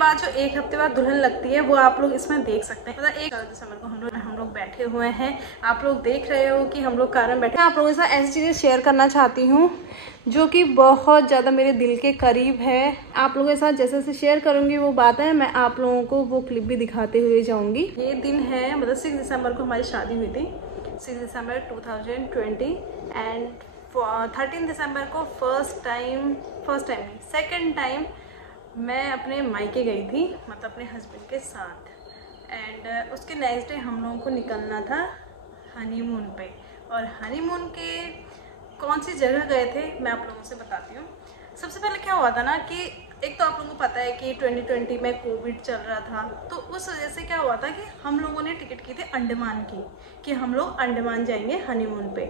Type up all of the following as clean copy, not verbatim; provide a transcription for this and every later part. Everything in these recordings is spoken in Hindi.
बाद जो एक हफ्ते बाद दुल्हन लगती है वो आप लोग इसमें देख सकते हैं। मतलब 1 दिसंबर को हम लोग बैठे हुए हैं, आप लोग देख रहे हो कि हम लोग कार में बैठे। मैं आप लोगों के साथ ऐसी चीज़ें शेयर करना चाहती हूँ जो कि बहुत ज़्यादा मेरे दिल के करीब है। आप लोगों के साथ जैसे जैसे शेयर करूँगी वो बात है, मैं आप लोगों को वो क्लिप भी दिखाते हुए जाऊँगी। ये दिन है, मतलब 6 दिसंबर को हमारी शादी हुई थी, 6 दिसंबर 2020 एंड 13 दिसंबर को सेकेंड टाइम मैं अपने मायके गई थी, मतलब अपने हस्बैंड के साथ। एंड उसके नेक्स्ट डे हम लोगों को निकलना था हनीमून पे। और हनीमून के कौन सी जगह गए थे मैं आप लोगों से बताती हूँ। सबसे पहले क्या हुआ था ना कि एक तो आप लोगों को पता है कि 2020 में कोविड चल रहा था, तो उस वजह से क्या हुआ था कि हम लोगों ने टिकट की थी अंडमान की, कि हम लोग अंडमान जाएंगे हनीमून पे।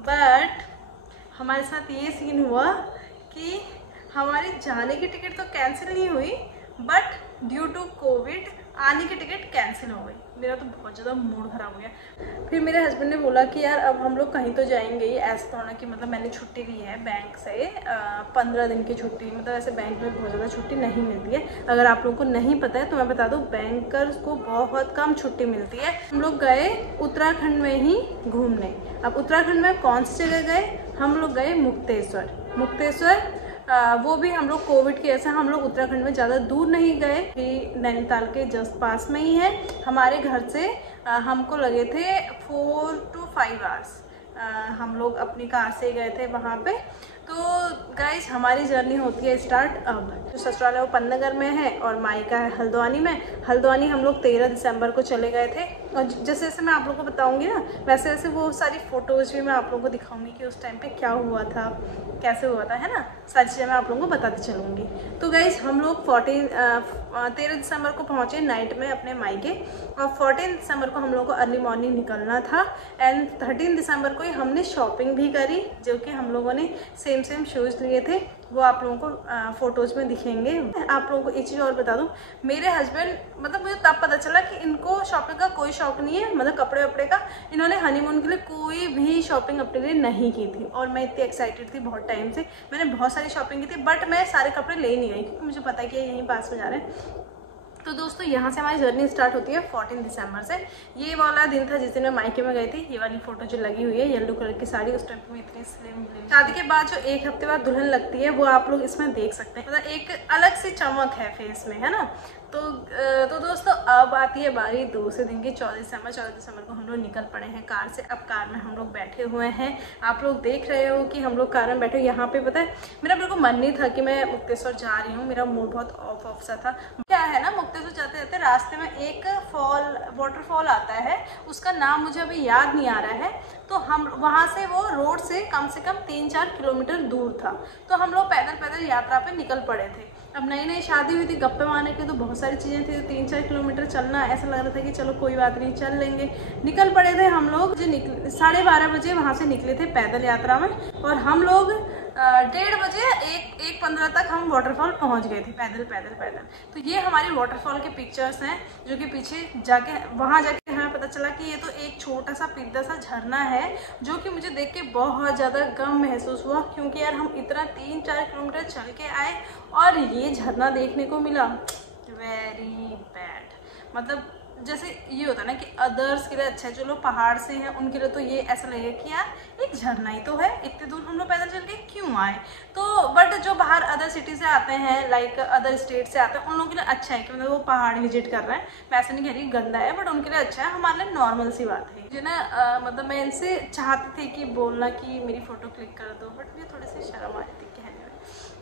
बट हमारे साथ ये सीन हुआ कि हमारी जाने की टिकट तो कैंसिल नहीं हुई, बट ड्यू टू कोविड आने की टिकट कैंसिल हो गई। मेरा तो बहुत ज़्यादा मूड ख़राब हो गया। फिर मेरे हस्बैंड ने बोला कि यार अब हम लोग कहीं तो जाएंगे ही, ऐसा तो होना कि मतलब मैंने छुट्टी ली है बैंक से 15 दिन की छुट्टी, मतलब ऐसे बैंक में बहुत ज़्यादा छुट्टी नहीं मिलती है। अगर आप लोगों को नहीं पता है तो मैं बता दूँ, बैंकर्स को बहुत कम छुट्टी मिलती है। हम लोग गए उत्तराखंड में ही घूमने। अब उत्तराखंड में कौन सी जगह गए? हम लोग गए मुक्तेश्वर। वो भी हम लोग कोविड की वजह से हम लोग उत्तराखंड में ज़्यादा दूर नहीं गए, कि नैनीताल के जस्ट पास में ही है। हमारे घर से हमको लगे थे 4 to 5 आवर्स। हम लोग अपनी कार से गए थे वहाँ पे। तो गाइज हमारी जर्नी होती है स्टार्ट अब। जो ससुराल है वो पन्नगर में है और मायका है हल्द्वानी में। हल्द्वानी हम लोग 13 दिसंबर को चले गए थे। और जैसे जैसे मैं आप लोगों को बताऊंगी ना, वैसे वैसे वो सारी फ़ोटोज़ भी मैं आप लोगों को दिखाऊंगी कि उस टाइम पे क्या हुआ था, कैसे हुआ था, है ना। सारी चीज़ें मैं आप लोगों को बताती चलूँगी। तो गाइज हम लोग 13 दिसंबर को पहुँचे नाइट में अपने मायके, और 14 दिसंबर को हम लोग को अर्ली मॉर्निंग निकलना था। एंड 13 दिसंबर को ही हमने शॉपिंग भी करी, जो कि हम लोगों ने सेम शूज़ लिए थे, वो आप लोगों को फ़ोटोज़ में दिखेंगे। आप लोगों को एक चीज़ और बता दूं, मेरे हस्बैंड, मतलब मुझे तब पता चला कि इनको शॉपिंग का कोई शौक नहीं है, मतलब कपड़े वपड़े का। इन्होंने हनीमून के लिए कोई भी शॉपिंग अपने लिए नहीं की थी, और मैं इतनी एक्साइटेड थी बहुत टाइम से। मैंने बहुत सारी शॉपिंग की थी, बट मैं सारे कपड़े ले नहीं गई क्योंकि मुझे पता है कि यहीं पास में जा रहे हैं। तो दोस्तों यहाँ से हमारी जर्नी स्टार्ट होती है 14 दिसंबर से। ये वाला दिन था जिस दिन मैं मायके में गई थी। ये वाली फोटो जो लगी हुई है येलो कलर की साड़ी, उस टाइम पे मैं इतनी स्लिम। शादी के बाद जो एक हफ्ते बाद दुल्हन लगती है वो आप लोग इसमें देख सकते हैं, मतलब एक अलग सी चमक है फेस में, है ना। तो दोस्तों अब आती है बारी दूसरे दिन की। 14 दिसंबर को हम लोग निकल पड़े हैं कार से। अब कार में हम लोग बैठे हुए हैं, आप लोग देख रहे हो कि हम लोग कार में बैठे। यहाँ पे पता है मेरा बिल्कुल मन नहीं था कि मैं मुक्तेश्वर जा रही हूँ, मेरा मूड बहुत ऑफ सा था। क्या है ना, मुक्तेश्वर जाते जाते रास्ते में एक वाटरफॉल आता है, उसका नाम मुझे अभी याद नहीं आ रहा है। तो हम वहाँ से, वो रोड से कम 3-4 किलोमीटर दूर था। तो हम लोग पैदल यात्रा पे निकल पड़े थे। अब नई शादी हुई थी, गप्पे मारने के तो बहुत सारी चीज़ें थी। 3-4 किलोमीटर चलना, ऐसा लग रहा था कि चलो कोई बात नहीं, चल लेंगे। निकल पड़े थे हम लोग। जो 12:30 बजे वहाँ से निकले थे पैदल यात्रा में, और हम लोग 1:30 बजे 1:15 तक हम वाटरफॉल पहुँच गए थे पैदल। तो ये हमारी वाटरफॉल के पिक्चर्स हैं, जो कि पीछे जाके, वहाँ जाके हमें पता चला कि ये तो एक छोटा सा पिद्दा सा झरना है, जो कि मुझे देख के बहुत ज़्यादा गम महसूस हुआ, क्योंकि यार हम इतना 3-4 किलोमीटर चल के आए और ये झरना देखने को मिला। Very bad. मतलब जैसे ये होता है ना कि अदर्स के लिए अच्छा है, जो लोग पहाड़ से हैं उनके लिए तो ये ऐसा लगेगा कि यार एक झरना ही तो है, इतने दूर हम लोग पैदल चल के क्यों आए। तो बट जो बाहर अदर सिटी से आते हैं, लाइक अदर स्टेट से आते हैं, उन लोगों के लिए अच्छा है कि मतलब वो पहाड़ विजिट कर रहे हैं। वैसे नहीं कह रही गंदा है, बट उनके लिए अच्छा है, हमारे लिए नॉर्मल सी बात है। जो ना मतलब मैं इनसे चाहती थी कि बोलना कि मेरी फ़ोटो क्लिक कर दो, बट मुझे थोड़ी सी शर्म आती थी कहने में,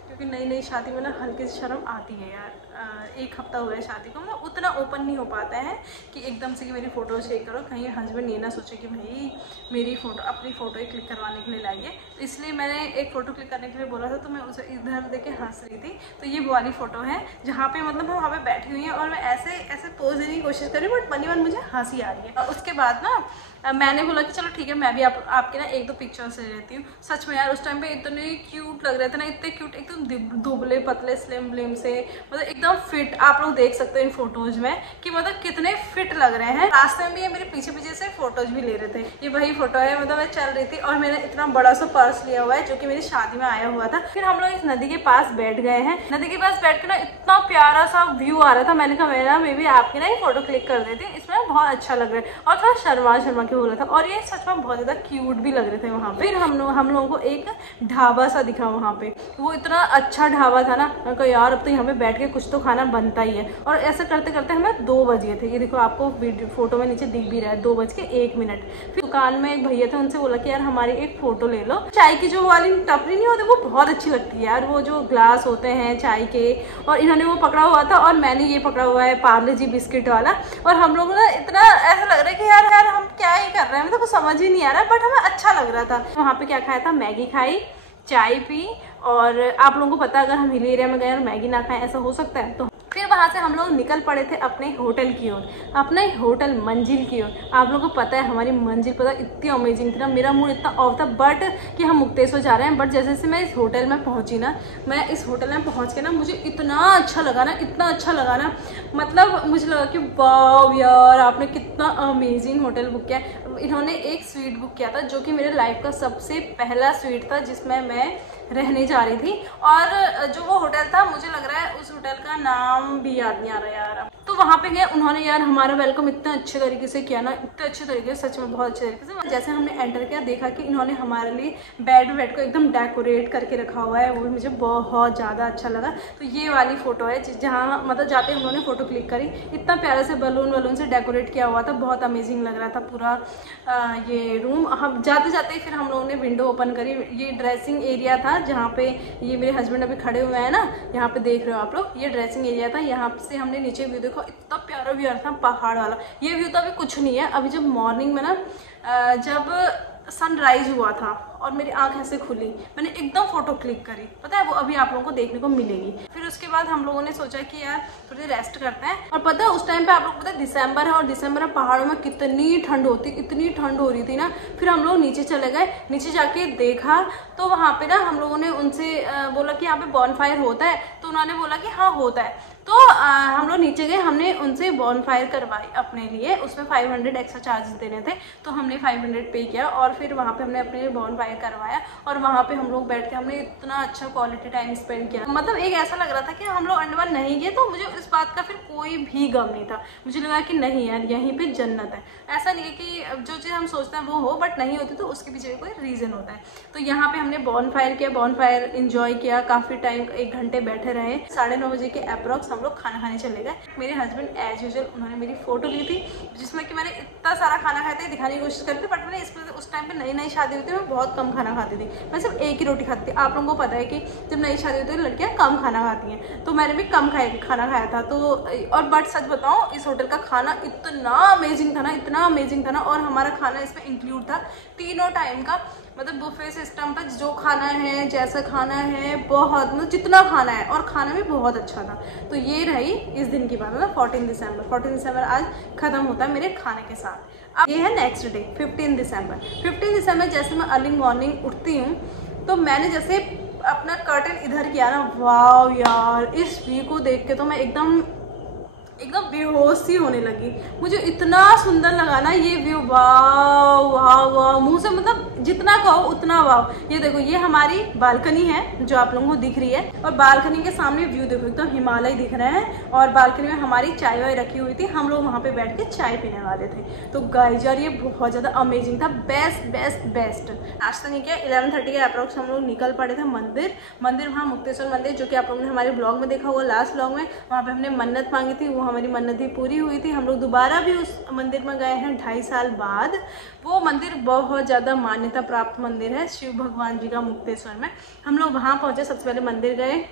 क्योंकि नई शादी में ना हल्की सी शर्म आती है यार। 1 हफ्ता हुआ है शादी को, मतलब उतना ओपन नहीं हो पाता है कि एकदम से कि मेरी फ़ोटो शेयर करो, कहीं हस्बैंड ये ना सोचे कि भाई मेरी अपनी फ़ोटो ही क्लिक करवाने के लिए लाइए। तो इसलिए मैंने एक फ़ोटो क्लिक करने के लिए बोला था, तो मैं उसे इधर देख के हंस रही थी। तो ये वाली फ़ोटो है जहाँ पे मतलब मैं वहाँ पे बैठी हुई है और मैं ऐसे पोज देने की कोशिश कर रही हूँ, बट मन मुझे हंसी आ रही है। उसके बाद ना मैंने बोला कि चलो ठीक है, मैं भी आपके ना 1-2 पिक्चर्स ले लेती हूँ। सच में यार उस टाइम पे इतने क्यूट लग रहे थे ना, इतने क्यूट, एक तो दुबले पतले स्लिम ब्लिम से, मतलब एकदम फिट। आप लोग देख सकते हो इन फोटोज में कि मतलब कितने फिट लग रहे हैं। रास्ते में भी ये मेरे पीछे पीछे से फोटोज भी ले रहे थे। ये वही फोटो है, मतलब मैं चल रही थी और मैंने इतना बड़ा सा पर्स लिया हुआ है जो कि मेरी शादी में आया हुआ था। फिर हम लोग इस नदी के पास बैठ गए हैं। नदी के पास बैठ के ना इतना प्यारा सा व्यू आ रहा था, मैंने कहा मेरा मे भी आपकी ना ये फोटो क्लिक कर देती, इसमें बहुत अच्छा लग रहा है। और थोड़ा शर्मा के हो रहा था और ये सच में बहुत ज्यादा क्यूट भी लग रहे थे वहाँ पे। फिर हम लोगों को एक ढाबा सा दिखा वहाँ पे, वो इतना अच्छा ढाबा था ना, मैं कहा यार अब तो यहाँ पे बैठ के कुछ तो खाना बनता ही है। और ऐसा करते करते हमें 2 बज गए थे। ये देखो आपको फोटो में नीचे दिख भी रहा है 2:01। फिर दुकान में एक भैया थे, उनसे बोला कि यार हमारी एक फोटो ले लो। चाय की जो वाली टपरी नहीं होती वो बहुत अच्छी लगती है यार, वो जो ग्लास होते हैं चाय के, और इन्होंने वो पकड़ा हुआ था और मैंने ये पकड़ा हुआ है पार्ले जी बिस्किट वाला। और हम लोग ना इतना ऐसा लग रहा है कि यार हम क्या ही कर रहे हैं, मतलब कुछ समझ ही नहीं आ रहा है, बट हमें अच्छा लग रहा था। वहाँ पे क्या खाया था, मैगी खाई, चाय पी। और आप लोगों को पता है अगर हम हिल एरिया में गए और मैगी ना खाएं ऐसा हो सकता है। तो फिर वहाँ से हम लोग निकल पड़े थे अपने होटल की ओर, अपने होटल मंजिल की ओर। आप लोगों को पता है हमारी मंजिल पता इतनी अमेजिंग थी ना, मेरा मूड इतना ऑफ था बट कि हम मुक्तेश्वर जा रहे हैं। बट जैसे जैसे मैं इस होटल में पहुँची ना, मैं इस होटल में पहुँच के ना मुझे इतना अच्छा लगा ना, इतना अच्छा लगा ना, मतलब मुझे लगा कि वाह यार आपने कितना अमेजिंग होटल बुक किया। इन्होंने एक स्वीट बुक किया था जो कि मेरे लाइफ का सबसे पहला स्वीट था जिसमें मैं रहने जा रही थी। और जो वो होटल था मुझे लग रहा है उस होटल का नाम भी याद नहीं आ रहा यार। तो वहाँ पे गए, उन्होंने यार हमारा वेलकम इतना अच्छे तरीके से किया ना, इतने अच्छे तरीके से, सच में बहुत अच्छे तरीके से। जैसे हमने एंटर किया देखा कि इन्होंने हमारे लिए बेड को एकदम डेकोरेट करके रखा हुआ है, वो भी मुझे बहुत ज़्यादा अच्छा लगा। तो ये वाली फ़ोटो है जहाँ मतलब जाते हैं उन्होंने फ़ोटो क्लिक करी, इतना प्यारे से बलून से डेकोरेट किया हुआ था, बहुत अमेजिंग लग रहा था पूरा ये रूम। हम जाते जाते फिर हम लोगों ने विंडो ओपन करी। ये ड्रेसिंग एरिया था जहाँ पे ये मेरे हस्बैंड अभी खड़े हुए हैं ना, यहाँ पे देख रहे हो आप लोग, ये ड्रेसिंग एरिया था। यहाँ से हमने नीचे व्यू देखो, इतना प्यारा व्यू आ रहा था पहाड़ वाला। ये व्यू तो अभी कुछ नहीं है, अभी जब मॉर्निंग में ना जब सनराइज हुआ था और मेरी आंख ऐसे खुली, मैंने एकदम फोटो क्लिक करी, पता है वो अभी आप लोगों को देखने को मिलेगी। फिर उसके बाद हम लोगों ने सोचा कि यार थोड़ी रेस्ट करते हैं। और पता है उस टाइम पे आप लोग पता है दिसंबर है, और दिसंबर में पहाड़ों में कितनी ठंड होती, इतनी ठंड हो रही थी ना। फिर हम लोग नीचे चले गए, नीचे जाके देखा तो वहाँ पे ना हम लोगों ने उनसे बोला कि यहाँ पे बॉनफायर होता है, तो उन्होंने बोला कि हाँ होता है। तो हम लोग नीचे गए, हमने उनसे बॉनफायर करवाई अपने लिए, उसमें 500 एक्स्ट्रा चार्जेस देने थे, तो हमने 500 पे किया और फिर वहाँ पे हमने अपने लिए बॉनफायर करवाया। और वहाँ पे हम लोग बैठ के हमने इतना अच्छा क्वालिटी टाइम स्पेंड किया, मतलब एक ऐसा लग रहा था कि हम लोग अंडमान नहीं गए। तो मुझे इस बात का फिर कोई भी गम नहीं था, मुझे लगा कि नहीं यार यहीं पे जन्नत है। ऐसा नहीं है कि जो चीज़ हम सोचते हैं वो हो, बट नहीं होती तो उसके पीछे कोई रीज़न होता है। तो यहाँ पे हमने बॉनफायर किया, बॉनफायर इंजॉय किया, काफ़ी टाइम 1 घंटे बैठे रहे। 9:30 बजे के अप्रॉक्स हम लोग खाना खाने चले गए। मेरे हस्बैंड एज यूजुअल उन्होंने मेरी फोटो ली थी, जिसमें कि मैंने इतना सारा खाना खाया था दिखाने की कोशिश करती, बट मैंने इसमें उस टाइम पे नई शादी हुई थी, मैं बहुत कम खाना खाती थी, मैं सिर्फ एक ही रोटी खाती थी। आप लोगों को पता है कि जब नई शादी होती है लड़कियां कम खाना खाती हैं, तो मैंने भी कम खाना खाया था। तो और बट सच बताऊं इस होटल का खाना इतना अमेजिंग था ना, इतना अमेजिंग था ना। और हमारा खाना इसमें इंक्लूड था 3 टाइम का, मतलब बुफे सिस्टम था, जो खाना है जैसा खाना है बहुत, मतलब जितना खाना है, और खाना भी बहुत अच्छा था। तो ये रही इस दिन की बात, मतलब 14 दिसंबर आज खत्म होता है मेरे खाने के साथ। अब ये है नेक्स्ट डे 15 दिसंबर। जैसे मैं अर्ली मॉर्निंग उठती हूँ तो मैंने जैसे अपना कर्टन इधर किया ना, वाव यार इस व्यू को देख के तो मैं एकदम बेहोश सी होने लगी। मुझे इतना सुंदर लगा ना ये व्यू, वाव वाव वाव, मुंह से मतलब जितना कहो उतना वाव। ये देखो ये हमारी बालकनी है जो आप लोगों को दिख रही है, और बालकनी के सामने व्यू देखो एकदम हिमालय दिख रहे हैं। और बालकनी में हमारी चाय वाय रखी हुई थी, हम लोग वहाँ पे बैठ के चाय पीने वाले थे। तो गाइस यार ये बहुत ज़्यादा अमेजिंग था, बेस्ट। नाश्ता नहीं किया, 11:30 के अप्रॉक्स हम लोग निकल पड़े थे मंदिर। वहाँ मुक्तेश्वर मंदिर, जो कि आप लोगों ने हमारे ब्लॉग में देखा हुआ, लास्ट ब्लॉग में, वहाँ पे हमने मन्नत मांगी थी, वो हमारी मन्नत ही पूरी हुई थी। हम लोग दोबारा भी उस मंदिर में गए हैं 2.5 साल बाद। वो मंदिर बहुत ज़्यादा मान्यता प्राप्त मंदिर है शिव भगवान जी का, मुक्तेश्वर में। हम लोग वहाँ पहुँचे, सबसे पहले मंदिर गए,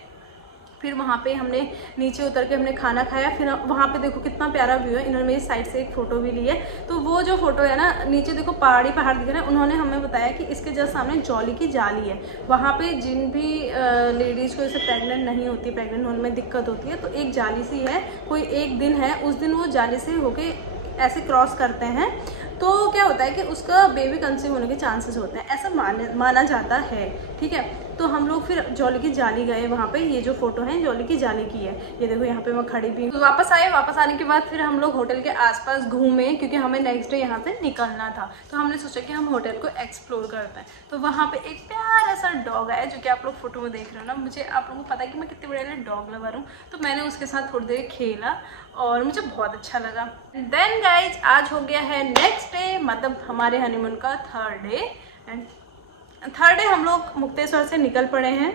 फिर वहाँ पे हमने नीचे उतर के हमने खाना खाया। फिर वहाँ पे देखो कितना प्यारा व्यू है, इन्होंने मेरी साइड से एक फ़ोटो भी ली है। तो वो जो फोटो है ना, नीचे देखो पहाड़ दिख रहे हैं। उन्होंने हमें बताया कि इसके जस्ट सामने जॉली की जाली है, वहाँ पे जिन भी लेडीज़ को जैसे प्रेग्नेंट नहीं होती, प्रेग्नेंट होने में दिक्कत होती है, तो एक जाली सी है, कोई एक दिन है, उस दिन वो जाली से होके ऐसे क्रॉस करते हैं, तो क्या होता है कि उसका बेबी कंसीव होने के चांसेस होते हैं, ऐसा माना जाता है, ठीक है। तो हम लोग फिर जौली की जाली गए वहाँ पे। ये जो फोटो है जौली की जाली की है, ये देखो यहाँ पे मैं खड़ी भी। तो वापस आए, वापस आने के बाद फिर हम लोग होटल के आसपास घूमे क्योंकि हमें नेक्स्ट डे यहाँ से निकलना था। तो हमने सोचा कि हम होटल को एक्सप्लोर करते हैं। तो वहाँ पे एक प्यारा सा डॉग है जो कि आप लोग फोटो में देख रहे हो ना। मुझे आप लोगों को पता है कि मैं कितने बड़े डॉग लवर हूँ, तो मैंने उसके साथ थोड़ी देर खेला और मुझे बहुत अच्छा लगा। देन गाइज आज हो गया है नेक्स्ट डे, मतलब हमारे हनीमून का third day. And third day हम लोग मुक्तेश्वर से निकल पड़े हैं।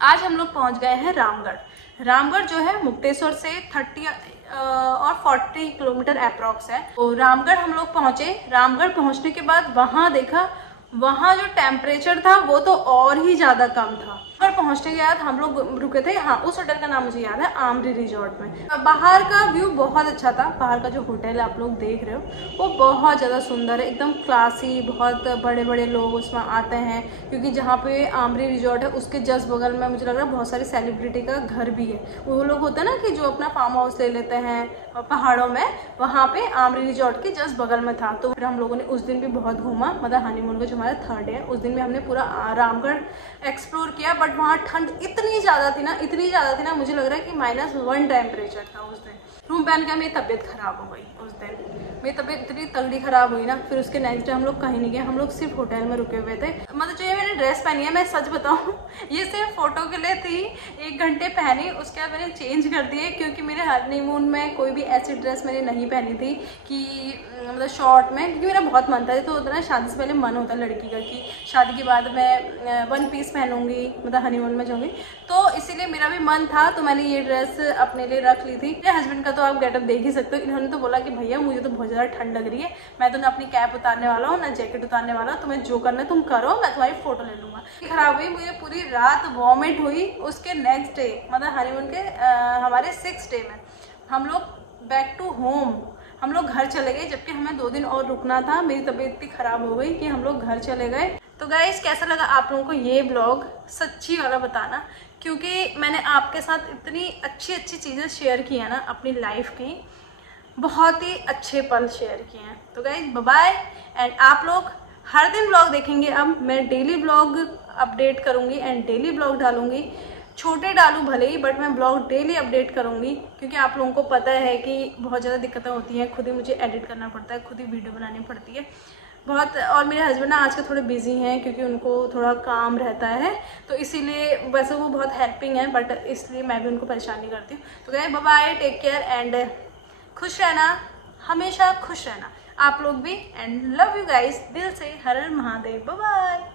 आज हम लोग पहुंच गए हैं रामगढ़। रामगढ़ जो है मुक्तेश्वर से 30 और 40 किलोमीटर अप्रॉक्स है। तो रामगढ़ हम लोग पहुंचे। रामगढ़ पहुंचने के बाद वहां देखा, वहां जो टेम्परेचर था वो तो और ही ज़्यादा कम था। पर पहुंचने के बाद हम लोग रुके थे, हाँ उस होटल का नाम मुझे याद है, आमरी रिजॉर्ट में। बाहर का व्यू बहुत अच्छा था। बाहर का जो होटल आप लोग देख रहे हो वो बहुत ज़्यादा सुंदर है, एकदम क्लासी। बहुत बड़े बड़े लोग उसमें आते हैं क्योंकि जहाँ पे आमरी रिजॉर्ट है उसके जस्ट बगल में मुझे लग रहा है बहुत सारे सेलिब्रिटी का घर भी है। वो लोग होते हैं ना कि जो अपना फार्म हाउस ले लेते हैं पहाड़ों में, वहाँ पे आमरी रिजॉर्ट के जस्ट बगल में था। तो फिर हम लोगों ने उस दिन भी बहुत घूमा, मतलब हनीमून का जो हमारा थर्ड डे है उस दिन भी हमने पूरा रामगढ़ एक्सप्लोर किया। बट वहाँ ठंड इतनी ज़्यादा थी ना, मुझे लग रहा है कि -1 टेम्परेचर था उस दिन। रूम पहन के मेरी तबीयत खराब हो गई उस दिन। मेरी तबीयत इतनी तगड़ी खराब हुई ना, फिर उसके नेक्स्ट डे हम लोग कहीं नहीं गए, हम लोग सिर्फ होटल में रुके हुए थे। मतलब जो ये मैंने ड्रेस पहनी है, मैं सच बताऊँ ये सिर्फ फोटो के लिए थी। 1 घंटे पहनी, उसके बाद मैंने चेंज कर दिए क्योंकि मेरे हनीमून में कोई भी ऐसी ड्रेस मैंने नहीं पहनी थी कि मतलब शॉर्ट में, क्योंकि मेरा बहुत मन था। तो होता है शादी से पहले मन होता है लड़की का कि शादी के बाद मैं 1 पीस पहनूंगी, मतलब हनीमून में जाऊँगी। तो इसीलिए मेरा भी मन था, तो मैंने ये ड्रेस अपने लिए रख ली थी। मेरे हस्बैंड का तो आप गेटअप देख ही सकते हो। इन्होंने तो बोला कि भैया मुझे तो बहुत ज़्यादा ठंड लग रही है, मैं तो ना अपनी कैप उतारने वाला हूँ ना जैकेट उतारने वाला हूँ, तुम्हें जो करना है तुम करो, मैं तुम्हारी फोटो ले लूँगा। खराब हुई, मुझे पूरी रात वॉमिट हुई। उसके नेक्स्ट डे मतलब हनीमून के हमारे 6th डे में हम लोग बैक टू होम, हम लोग घर चले गए, जबकि हमें 2 दिन और रुकना था। मेरी तबीयत इतनी ख़राब हो गई कि हम लोग घर चले गए। तो गाइस कैसा लगा आप लोगों को ये ब्लॉग, सच्ची वाला बताना, क्योंकि मैंने आपके साथ इतनी अच्छी चीज़ें शेयर की है ना अपनी लाइफ की, बहुत ही अच्छे पल शेयर किए हैं। तो गाइस बाय बाय। एंड आप लोग हर दिन ब्लॉग देखेंगे। अब मैं डेली ब्लॉग अपडेट करूँगी एंड डेली ब्लॉग डालूँगी। छोटे डालूँ भले ही, बट मैं ब्लॉग डेली अपडेट करूँगी क्योंकि आप लोगों को पता है कि बहुत ज़्यादा दिक्कतें होती हैं। खुद ही मुझे एडिट करना पड़ता है, खुद ही वीडियो बनानी पड़ती है बहुत। और मेरे हस्बैंड ना आज के थोड़े बिजी हैं क्योंकि उनको थोड़ा काम रहता है, तो इसीलिए वैसे वो बहुत हेल्पिंग है, बट इसलिए मैं भी उनको परेशान नहीं करती हूँ। तो guys bye bye, take care and खुश रहना, हमेशा खुश रहना आप लोग भी। एंड लव यू गाइस दिल से। हर हर महादेव, बाय बाय।